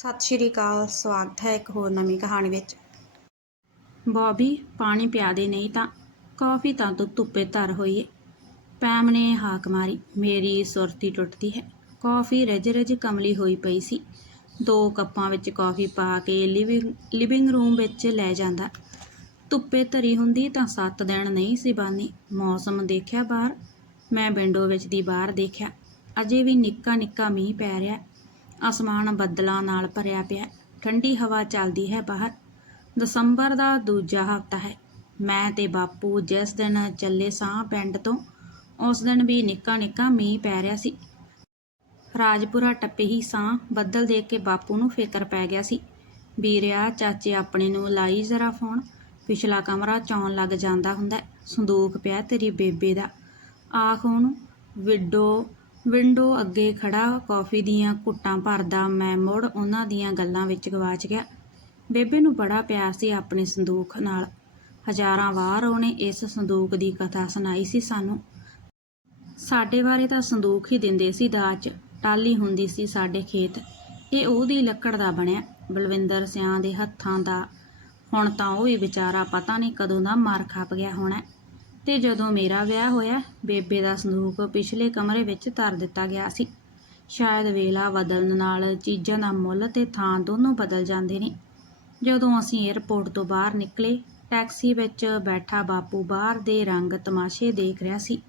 ਸਤਿ ਸ਼੍ਰੀ ਅਕਾਲ, ਸਵਾਗਤ ਹੈ ਇੱਕ ਹੋਰ ਨਵੀਂ ਕਹਾਣੀ ਵਿੱਚ। ਬੌਬੀ, ਪਾਣੀ ਪਿਆ ਦੇ ਨਹੀਂ ਤਾਂ ਕਾਫੀ ਤਾਂ ਤੂੰ ਧੁੱਪੇ ਧਰ ਹੋਈ ਏ। ਪੈਮ ਨੇ ਹਾਕ ਮਾਰੀ, ਮੇਰੀ ਸੁਰਤੀ ਟੁੱਟਦੀ ਹੈ। ਕਾਫੀ ਰਜ ਰਜ ਕਮਲੀ ਹੋਈ ਪਈ ਸੀ। ਦੋ ਕੱਪਾਂ ਵਿੱਚ ਕਾਫੀ ਪਾ ਕੇ ਲਿਵਿੰਗ ਲਿਵਿੰਗ ਰੂਮ ਵਿੱਚ ਲੈ ਜਾਂਦਾ। ਧੁੱਪੇ ਧਰੀ ਹੁੰਦੀ ਤਾਂ ਸੱਤ ਦਿਨ ਨਹੀਂ ਸੀ ਬਾਨੀ। ਮੌਸਮ ਦੇਖਿਆ ਬਾਹਰ, ਮੈਂ ਵਿੰਡੋ ਵਿੱਚ ਦੀ ਬਾਹਰ ਦੇਖਿਆ। ਅਜੇ ਵੀ ਨਿੱਕਾ ਨਿੱਕਾ ਮੀਂਹ ਪੈ ਰਿਹਾ। ਅਸਮਾਨ ਬੱਦਲਾਂ ਨਾਲ ਭਰਿਆ ਪਿਆ ਠੰਡੀ ਹਵਾ ਚੱਲਦੀ ਹੈ ਬਾਹਰ। ਦਸੰਬਰ ਦਾ ਦੂਜਾ ਹਫ਼ਤਾ ਹੈ। ਮੈਂ ਤੇ ਬਾਪੂ ਜਿਸ ਦਿਨ ਚੱਲੇ ਸਾਂ ਪਿੰਡ ਤੋਂ, ਉਸ ਦਿਨ ਵੀ ਨਿੱਕਾ ਨਿੱਕਾ ਮੀਂਹ ਪੈ ਰਿਹਾ ਸੀ। ਰਾਜਪੁਰਾ ਟੱਪੇ ਹੀ ਸਾਂ, ਬੱਦਲ ਦੇਖ ਕੇ ਬਾਪੂ ਨੂੰ ਫਿਕਰ ਪੈ ਗਿਆ ਸੀ। ਵੀਰਿਆ, ਚਾਚੇ ਆਪਣੇ ਨੂੰ ਲਾਈ ਜ਼ਰਾ ਫੋਨ। ਪਿਛਲਾ ਕਮਰਾ ਚੌਣ ਲੱਗ ਜਾਂਦਾ ਹੁੰਦਾ ਸੰਦੂਕ ਪਿਆ ਤੇਰੀ ਬੇਬੇ ਦਾ। ਆਖ ਉਹਨੂੰ, ਵਿਡੋ ਵਿੰਡੋ ਅੱਗੇ ਖੜਾ ਕੌਫੀ ਦੀਆਂ ਘੁੱਟਾਂ ਭਰਦਾ ਮੈਂ ਮੁੜ ਉਹਨਾਂ ਦੀਆਂ ਗੱਲਾਂ ਵਿੱਚ ਗਵਾਚ ਗਿਆ। ਬੇਬੇ ਨੂੰ ਬੜਾ ਪਿਆਰ ਸੀ ਆਪਣੇ ਸੰਦੂਕ ਨਾਲ। ਹਜ਼ਾਰਾਂ ਵਾਰ ਉਹਨੇ ਇਸ ਸੰਦੂਕ ਦੀ ਕਥਾ ਸੁਣਾਈ ਸੀ ਸਾਨੂੰ। ਸਾਡੇ ਬਾਰੇ ਤਾਂ ਸੰਦੂਕ ਹੀ ਦਿੰਦੇ ਸੀ ਦਾਜ। 'ਚ ਟਾਲੀ ਹੁੰਦੀ ਸੀ ਸਾਡੇ ਖੇਤ। ਇਹ ਉਹਦੀ ਲੱਕੜ ਦਾ ਬਣਿਆ। ਬਲਵਿੰਦਰ ਸਿਆਂ ਦੇ ਹੱਥਾਂ ਦਾ। ਹੁਣ ਤਾਂ ਉਹ ਹੀ ਵਿਚਾਰਾ ਪਤਾ ਨਹੀਂ ਕਦੋਂ ਦਾ ਮਾਰ ਖਾਪ ਗਿਆ ਹੋਣਾ। ਤੇ ਜਦੋਂ ਮੇਰਾ ਵਿਆਹ ਹੋਇਆ, ਬੇਬੇ ਦਾ ਸੰਦੂਕ ਪਿਛਲੇ ਕਮਰੇ ਵਿੱਚ ਧਰ ਦਿੱਤਾ ਗਿਆ ਸੀ। ਸ਼ਾਇਦ ਵੇਲਾ ਬਦਲਣ ਨਾਲ ਚੀਜ਼ਾਂ ਦਾ ਮੁੱਲ ਤੇ ਥਾਂ ਦੋਨੋਂ ਬਦਲ ਜਾਂਦੇ ਨੇ। ਜਦੋਂ ਅਸੀਂ 에ਅਰਪੋਰਟ ਤੋਂ ਬਾਹਰ ਨਿਕਲੇ ਟੈਕਸੀ ਵਿੱਚ ਬੈਠਾ ਬਾਪੂ ਬਾਹਰ ਦੇ ਰੰਗ ਤਮਾਸ਼ੇ ਦੇਖ ਰਿਹਾ ਸੀ।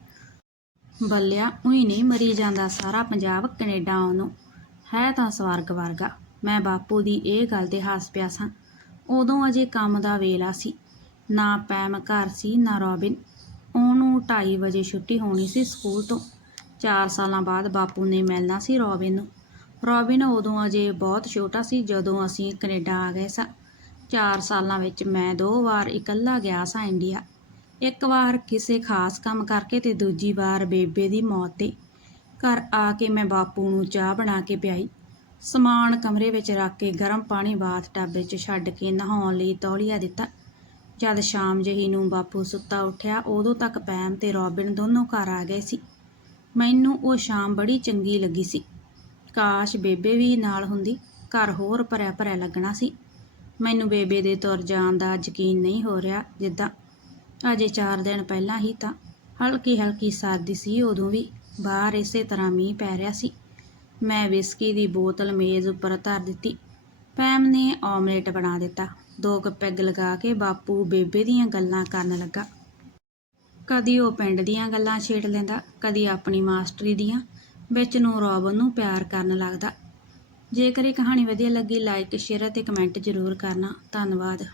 ਬੱਲਿਆ, ਉਹੀ ਨਹੀਂ ਮਰੀ ਜਾਂਦਾ ਸਾਰਾ ਪੰਜਾਬ ਕੈਨੇਡਾ ਆਉਣ। ਹੈ ਤਾਂ ਸਵਰਗ ਵਰਗਾ। ਮੈਂ ਬਾਪੂ ਦੀ ਇਹ ਗੱਲ ਤੇ ਹੱਸ ਪਿਆ ਸਾਂ ਉਦੋਂ ਅਜੇ ਕੰਮ ਦਾ ਵੇਲਾ ਸੀ। ਨਾ ਪੈਮ ਘਰ ਸੀ, ਨਾ ਰੋਬਿਨ। ਉਹਨੂੰ 2:30 ਵਜੇ ਛੁੱਟੀ ਹੋਣੀ ਸੀ ਸਕੂਲ ਤੋਂ। 4 ਸਾਲਾਂ ਬਾਅਦ ਬਾਪੂ ਨੇ ਮਿਲਣਾ ਸੀ ਰੋਬਿਨ ਨੂੰ। ਰੋਬਿਨ ਉਦੋਂ ਅਜੇ ਬਹੁਤ ਛੋਟਾ ਸੀ, ਜਦੋਂ ਅਸੀਂ ਕੈਨੇਡਾ ਆ ਗਏ ਸਾਂ। 4 ਸਾਲਾਂ ਵਿੱਚ ਮੈਂ ਦੋ ਵਾਰ ਇਕੱਲਾ ਗਿਆ ਸਾਂ ਇੰਡੀਆ। ਇੱਕ ਵਾਰ ਕਿਸੇ ਖਾਸ ਕੰਮ ਕਰਕੇ ਤੇ ਦੂਜੀ ਵਾਰ ਬੇਬੇ ਦੀ ਮੌਤ ਤੇ। ਘਰ ਆ ਕੇ ਮੈਂ ਬਾਪੂ ਨੂੰ ਚਾਹ ਬਣਾ ਕੇ ਪਿਆਈ। ਸਮਾਨ ਕਮਰੇ ਵਿੱਚ ਰੱਖ ਕੇ ਗਰਮ ਪਾਣੀ ਬਾਥ ਟੱਬ ਵਿੱਚ ਛੱਡ ਕੇ ਨਹਾਉਣ ਲਈ ਤੌਲੀਆ ਦਿੱਤਾ। ਜਦ ਸ਼ਾਮ ਜਿਹੀ ਨੂੰ ਬਾਪੂ ਸੁੱਤਾ ਉੱਠਿਆ, ਉਦੋਂ ਤੱਕ ਪੈਮ ਤੇ ਰੋਬਿਨ ਦੋਨੋਂ ਘਰ ਆ ਗਏ ਸੀ। ਮੈਨੂੰ ਉਹ ਸ਼ਾਮ ਬੜੀ ਚੰਗੀ ਲੱਗੀ ਸੀ। ਕਾਸ਼ ਬੇਬੇ ਵੀ ਨਾਲ ਹੁੰਦੀ, ਘਰ ਹੋਰ ਭਰਿਆ ਭਰਿਆ ਲੱਗਣਾ ਸੀ। ਮੈਨੂੰ ਬੇਬੇ ਦੇ ਤੁਰ ਜਾਣ ਦਾ ਯਕੀਨ ਨਹੀਂ ਹੋ ਰਿਹਾ ਜਿੱਦਾਂ, ਅਜੇ 4 ਦਿਨ ਪਹਿਲਾਂ ਹੀ ਤਾਂ ਹਲਕੀ ਹਲਕੀ ਸਰਦੀ ਸੀ ਉਦੋਂ ਵੀ, ਬਾਹਰ ਇਸੇ ਤਰ੍ਹਾਂ ਮੀਂਹ ਪੈ ਰਿਹਾ ਸੀ। ਮੈਂ ਵਿਸਕੀ ਦੀ ਬੋਤਲ ਮੇਜ਼ ਉੱਪਰ ਧਰ ਦਿੱਤੀ। ਪੈਮ ਨੇ ਆਮਲੇਟ ਬਣਾ ਦਿੱਤਾ। ਦੋ ਕੁ ਪੈਗ ਲਗਾ ਕੇ ਬਾਪੂ ਬੇਬੇ ਦੀਆਂ ਗੱਲਾਂ ਕਰਨ ਲੱਗਾ। ਕਦੀ ਉਹ ਪਿੰਡ ਦੀਆਂ ਗੱਲਾਂ ਛੇੜ ਲੈਂਦਾ, ਕਦੀ ਆਪਣੀ ਮਾਸਟਰੀ ਦੀਆਂ, ਵਿੱਚ ਨੂੰ ਰੋਬਨ ਨੂੰ ਪਿਆਰ ਕਰਨ ਲੱਗਦਾ। ਜੇਕਰ ਇਹ ਕਹਾਣੀ ਵਧੀਆ ਲੱਗੀ ਲਾਈਕ ਸ਼ੇਅਰ ਅਤੇ ਕਮੈਂਟ ਜ਼ਰੂਰ ਕਰਨਾ। ਧੰਨਵਾਦ।